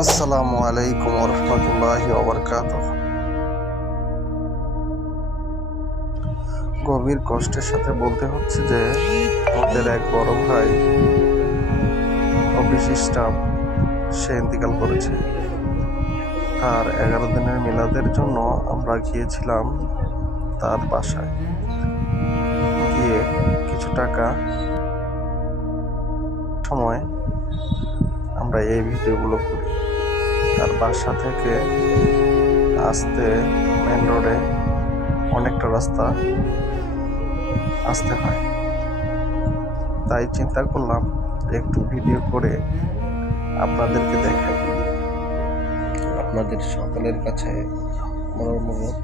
আসসালামু আলাইকুম রহমতুল্লাহি ওয়াবারাকাতুহু। গভীর কষ্টের সাথে বলতে হচ্ছে যে আমাদের এক বড় ভাই অফিস স্টাফ সে ইন্তেকাল করেছে। তার 11 দিনের মিলাদের জন্য আমরা গিয়েছিলাম তার বাসায়। গিয়ে কিছু টাকা সময় আমরা এই ভিডিওগুলো করি। তার বাসা থেকে আসতে মেন রোডে অনেকটা রাস্তা আসতে হয়, তাই চিন্তা করলাম একটু ভিডিও করে আপনাদেরকে দেখাই। আপনাদের সকলের কাছে আমার অনুরোধ,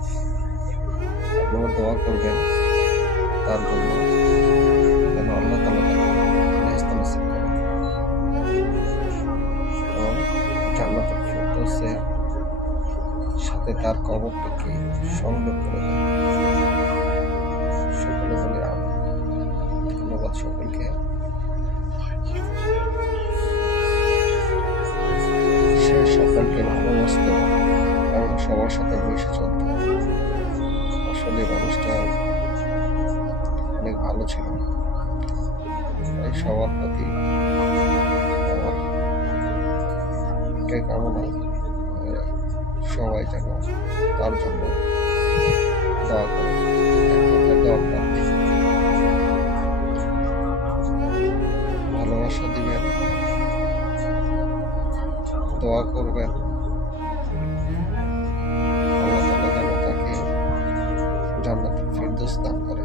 আপনারা দোয়া করবেন তার জন্য, যেন আল্লাহ তাআলা তাকে বেহেশত নসিব করে এবং জান্নাতুল ফিরদৌসের সাথে তার কবরটাকে সংযোগ করে দেয়। সকলে বলে আমিন। ধন্যবাদ সকলকে। সে সকলকে ভালোবাসত এবং সবার সাথে মিশে চলত। আসলে মানুষটা অনেক ভালো ছিল। তাই সবার প্রতি আমার এটাই কামনা, সবাই যেন তার জন্য দোয়া করে, দোয়া প্রার্থী, ভালোবাসা দিবেন, দোয়া করবেন। আল্লাহ তাআলা যেন তাকে জান্নাতুল ফিরদৌস দান করে।